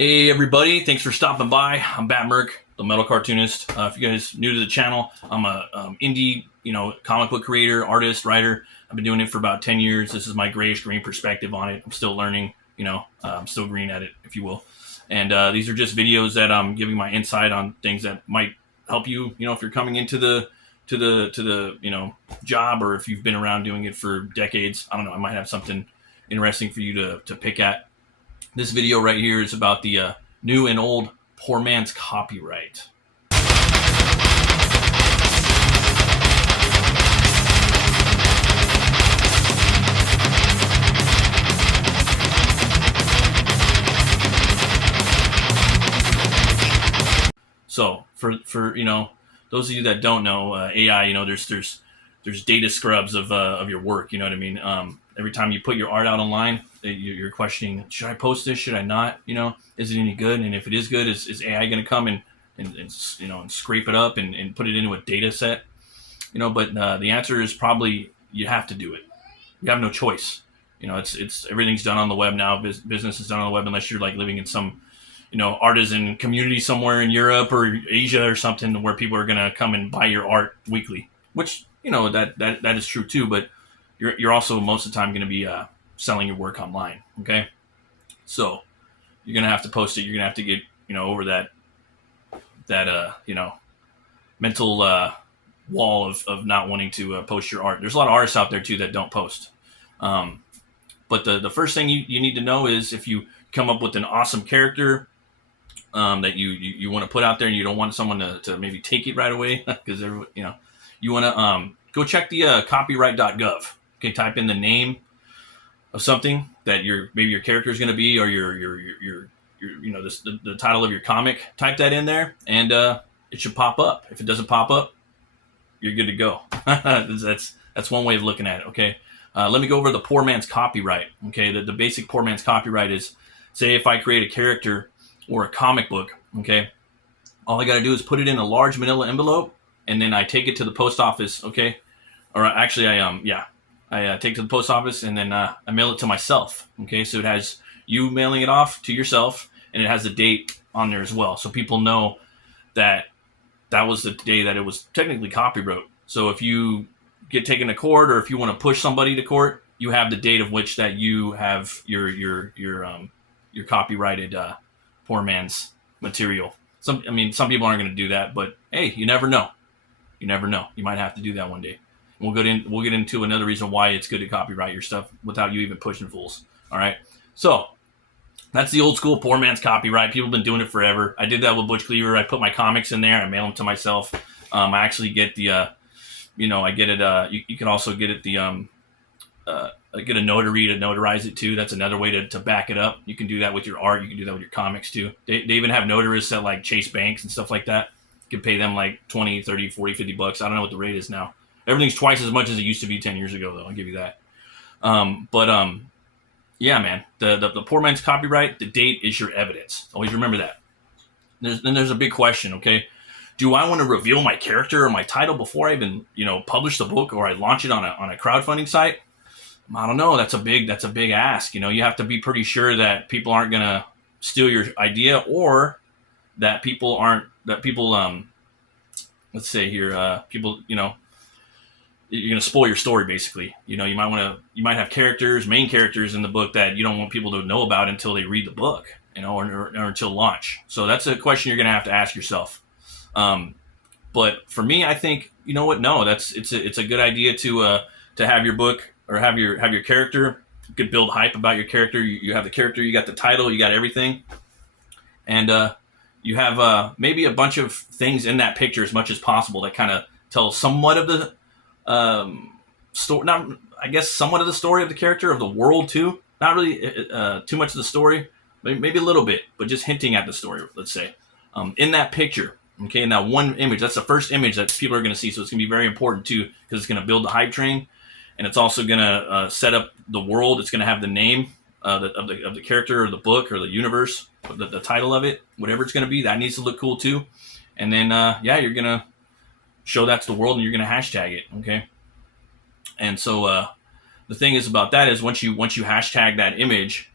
Hey everybody, thanks for stopping by. I'm BATT MURK, the metal cartoonist. If you guys new to the channel, I'm a indie, comic book creator, artist, writer. I've been doing it for about 10 years. This is my grayish-green perspective on it. I'm still learning, I'm still green at it, if you will. And these are just videos that I'm giving my insight on things that might help you, if you're coming into the job, or if you've been around doing it for decades. I don't know, I might have something interesting for you to pick at. This video right here is about the new and old poor man's copyright. So for those of you that don't know, AI, there's data scrubs of your work. You know what I mean? Every time you put your art out online, you're questioning, should I post this? Should I not? Is it any good? And if it is good, is AI going to come and scrape it up and put it into a data set? But the answer is probably you have to do it. You have no choice. It's everything's done on the web now. Business is done on the web unless you're like living in some artisan community somewhere in Europe or Asia or something where people are going to come and buy your art weekly, which, that is true too, but you're also most of the time going to be selling your work online. Okay. So you're going to have to post it. You're going to have to get, over that mental wall of not wanting to post your art. There's a lot of artists out there too that don't post. But the first thing you need to know is if you come up with an awesome character that you want to put out there and you don't want someone to maybe take it right away because you want to go check the copyright.gov. Okay, type in the name of something that maybe your character is going to be, or the title of your comic. Type that in there, and it should pop up. If it doesn't pop up, you're good to go. That's one way of looking at it. Okay, let me go over the poor man's copyright. Okay, the basic poor man's copyright is, say if I create a character or a comic book. Okay, all I got to do is put it in a large manila envelope, and then I take it to the post office. Okay, or actually I take it to the post office and then I mail it to myself. Okay, so it has you mailing it off to yourself, and it has the date on there as well, so people know that was the day that it was technically copyright. So if you get taken to court, or if you want to push somebody to court, you have the date of which that you have your copyrighted poor man's material. Some people aren't going to do that, but hey, you never know. You never know. You might have to do that one day. We'll get into another reason why it's good to copyright your stuff without you even pushing fools. All right. So that's the old school poor man's copyright. People have been doing it forever. I did that with Butch Cleaver. I put my comics in there. I mail them to myself. I actually get the, I get it. You can also get it get a notary to notarize it too. That's another way to back it up. You can do that with your art. You can do that with your comics too. They even have notarists at like Chase banks and stuff like that. You can pay them like 20, 30, 40, 50 bucks. I don't know what the rate is now. Everything's twice as much as it used to be 10 years ago, though. I'll give you that. Yeah, man. The poor man's copyright, the date is your evidence. Always remember that. There's a big question, okay? Do I want to reveal my character or my title before I even, publish the book, or I launch it on a crowdfunding site? I don't know. That's a big ask. You have to be pretty sure that people aren't going to steal your idea, or that let's say here, people, you're going to spoil your story, basically. You might have main characters in the book that you don't want people to know about until they read the book, or until launch. So that's a question you're going to ask yourself. But for me, I think, no, it's a good idea to have your book, or have your character. You could build hype about your character. You have the character, you got the title, you got everything. And, you have maybe a bunch of things in that picture as much as possible that kind of tell somewhat of the story, somewhat of the story of the character, of the world too. Not really too much of the story, maybe a little bit, but just hinting at the story, let's say. In that picture, okay, in that one image, that's the first image that people are going to see, so it's going to be very important too, because it's going to build the hype train, and it's also going to set up the world. It's going to have the name of the character, or the book, or the universe, or the title of it, whatever it's going to be. That needs to look cool too. And then you're going to show that to the world, and you're going to hashtag it, okay? And so the thing is about that is once you hashtag that image,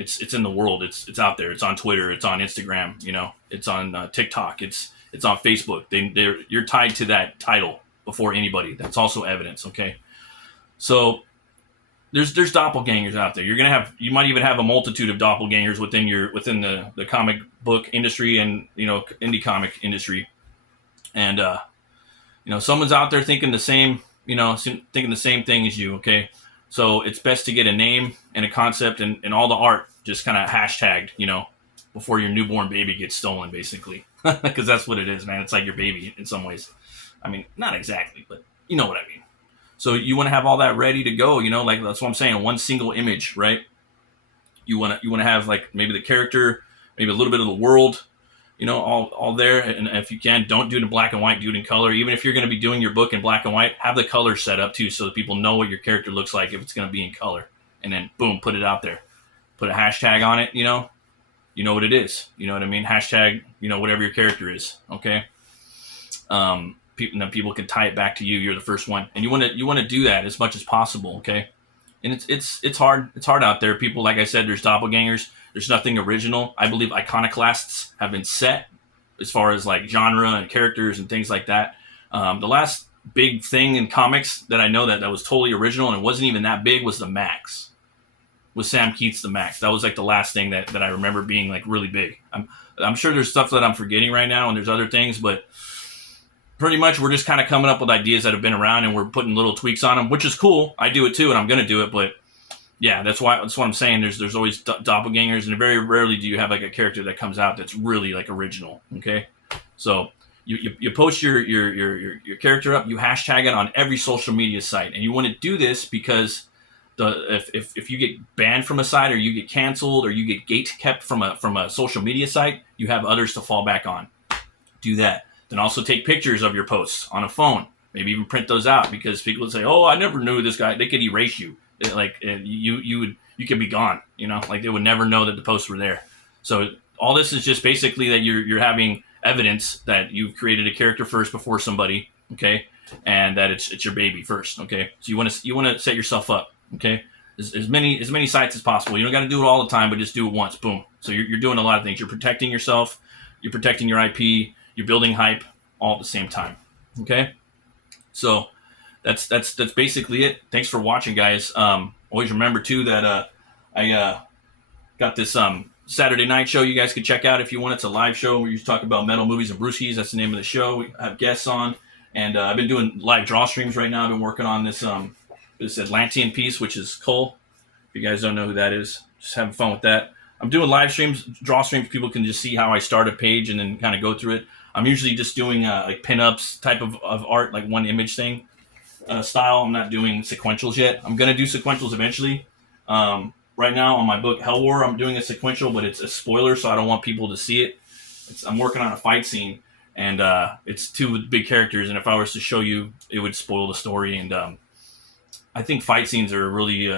It's in the world. It's out there. It's on Twitter. It's on Instagram. You know, it's on TikTok. It's on Facebook. You're tied to that title before anybody. That's also evidence. Okay, so there's doppelgangers out there. You might even have a multitude of doppelgangers within the comic book industry and, you know, indie comic industry, and you know, someone's out there thinking the same thing as you. Okay, so it's best to get a name and a concept and all the art just kind of hashtagged, you know, before your newborn baby gets stolen, basically, because that's what it is, man. It's like your baby in some ways. I mean, not exactly, but you know what I mean. So you want to have all that ready to go, you know, like that's what I'm saying. One single image, right? You want to have like maybe the character, maybe a little bit of the world, you know, all there. And if you can, don't do it in black and white, do it in color. Even if you're going to be doing your book in black and white, have the color set up too, so that people know what your character looks like if it's going to be in color. And then boom, put it out there. Put a hashtag on it, you know what it is. You know what I mean? Hashtag, you know, whatever your character is. Okay. Then people can tie it back to you. You're the first one, and you want to do that as much as possible. Okay. And it's hard. It's hard out there. People, like I said, there's doppelgangers. There's nothing original. I believe iconoclasts have been set as far as like genre and characters and things like that. The last big thing in comics that I know that was totally original and it wasn't even that big was the Max. With Sam Keith's The Max. That was like the last thing that I remember being like really big. I'm sure there's stuff that I'm forgetting right now and there's other things, but pretty much we're just kind of coming up with ideas that have been around and we're putting little tweaks on them, which is cool. I do it too, and I'm going to do it, but yeah, that's what I'm saying. There's always doppelgangers, and very rarely do you have like a character that comes out that's really like original. Okay, so you post your character up, you hashtag it on every social media site, and you want to do this because if you get banned from a site or you get canceled or you get gate kept from a social media site, you have others to fall back on. Do that. Then also take pictures of your posts on a phone. Maybe even print those out, because people would say, "Oh, I never knew this guy." They could erase you. You could be gone. You know, like they would never know that the posts were there. So all this is just basically that you're having evidence that you've created a character first before somebody. Okay, and that it's your baby first. Okay, so you want to set yourself up. Okay, as many sites as possible. You don't got to do it all the time, but just do it once. Boom. So you're doing a lot of things. You're protecting yourself. You're protecting your IP. You're building hype all at the same time. Okay, so that's basically it. Thanks for watching, guys. Always remember too that I got this Saturday night show you guys can check out if you want. It's a live show where you talk about metal movies and brewskis. That's the name of the show. We have guests on, and I've been doing live draw streams right now. I've been working on this Atlantean piece, which is Cole. If you guys don't know who that is, just having fun with that. I'm doing live streams, draw streams. People can just see how I start a page and then kind of go through it. I'm usually just doing like pinups type of art, like one image thing style. I'm not doing sequentials yet. I'm going to do sequentials eventually. Right now on my book Hell War, I'm doing a sequential, but it's a spoiler, so I don't want people to see it. I'm working on a fight scene, and it's two big characters, and if I was to show you, it would spoil the story. And I think fight scenes are a really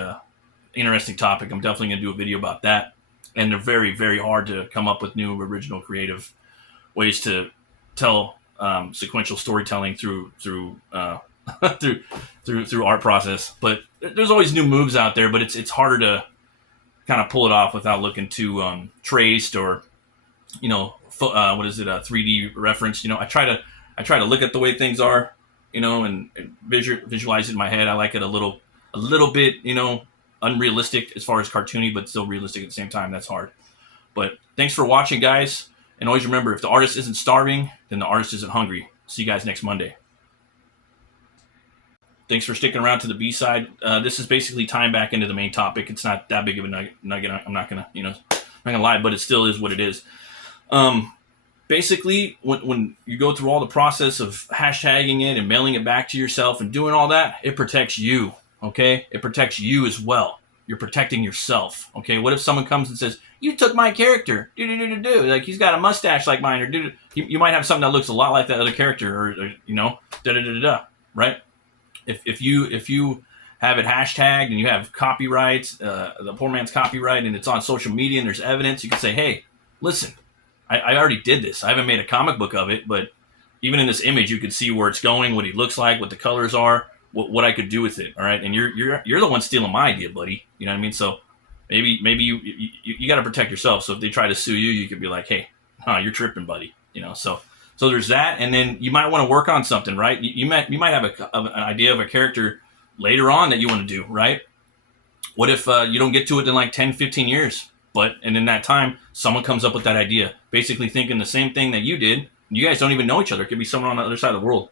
interesting topic. I'm definitely going to do a video about that. And they're very, very hard to come up with new, original, creative ways to tell sequential storytelling through through art process. But there's always new moves out there, but it's harder to kind of pull it off without looking too traced or, you know, 3D reference. You know, I try to look at the way things are, you know, and visualize it in my head. I like it a little bit, you know, unrealistic as far as cartoony, but still realistic at the same time. That's hard. But thanks for watching, guys. And always remember, if the artist isn't starving, then the artist isn't hungry. See you guys next Monday. Thanks for sticking around to the B-side. This is basically tying back into the main topic. It's not that big of a nugget. I'm not gonna, you know, I'm not gonna lie, but it still is what it is. Basically, when you go through all the process of hashtagging it and mailing it back to yourself and doing all that, it protects you. Okay, it protects you as well. You're protecting yourself. Okay, what if someone comes and says, "You took my character, like he's got a mustache like mine," or you might have something that looks a lot like that other character, or you know, right? If you have it hashtagged and you have copyrights, the poor man's copyright, and it's on social media and there's evidence, you can say, "Hey, listen, I already did this. I haven't made a comic book of it, but even in this image, you can see where it's going, what he looks like, what the colors are." What I could do with it, all right? And you're the one stealing my idea, buddy. You know what I mean? So maybe you got to protect yourself. So if they try to sue you, you could be like, hey, you're tripping, buddy. So there's that, and then you might want to work on something, right? You might have an idea of a character later on that you want to do, right? What if you don't get to it in like 10, 15 years? And in that time, someone comes up with that idea, basically thinking the same thing that you did. You guys don't even know each other. It could be someone on the other side of the world.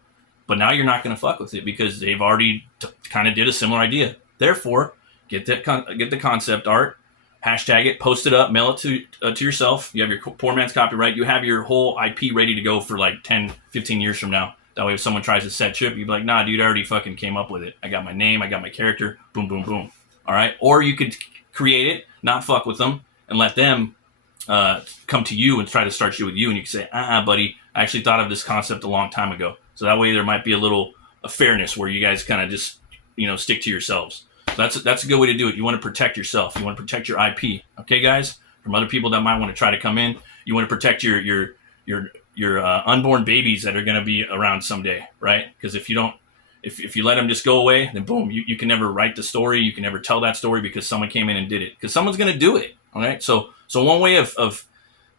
But now you're not going to fuck with it because they've already kind of did a similar idea. Therefore, get the concept art, hashtag it, post it up, mail it to yourself. You have your poor man's copyright. You have your whole IP ready to go for like 10, 15 years from now. That way if someone tries to set ship, you'd be like, nah, dude, I already fucking came up with it. I got my name. I got my character. Boom, boom, boom. All right? Or you could create it, not fuck with them, and let them come to you and try to start shit with you. And you can say, buddy, I actually thought of this concept a long time ago. So that way there might be a fairness where you guys kind of just, stick to yourselves. So that's a good way to do it. You want to protect yourself. You want to protect your IP. Okay, guys? From other people that might want to try to come in. You want to protect your unborn babies that are going to be around someday, right? Because if you let them just go away, then boom, you can never write the story. You can never tell that story because someone came in and did it. Because someone's going to do it. All right. So one way of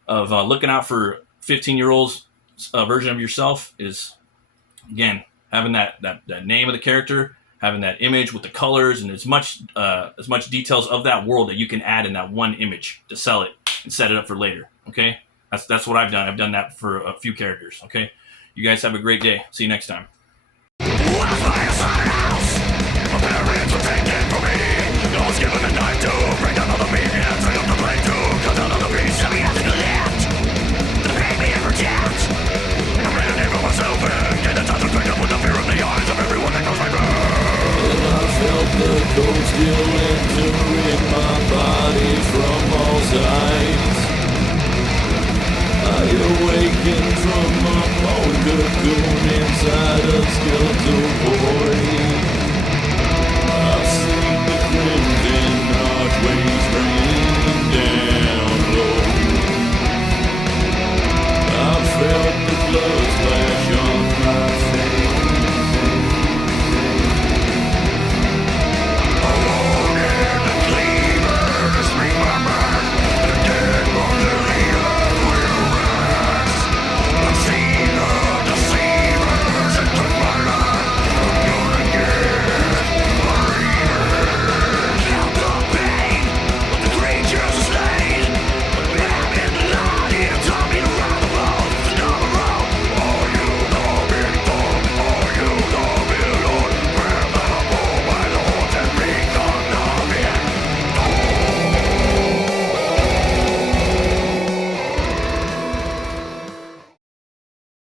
looking out for 15-year-olds version of yourself is, again, having that name of the character, having that image with the colors and as much details of that world that you can add in that one image to sell it and set it up for later. Okay. That's what I've done. I've done that for a few characters. Okay. You guys have a great day. See you next time. Given a knife to bring down all the meat and take up the blade to cut down all the beat.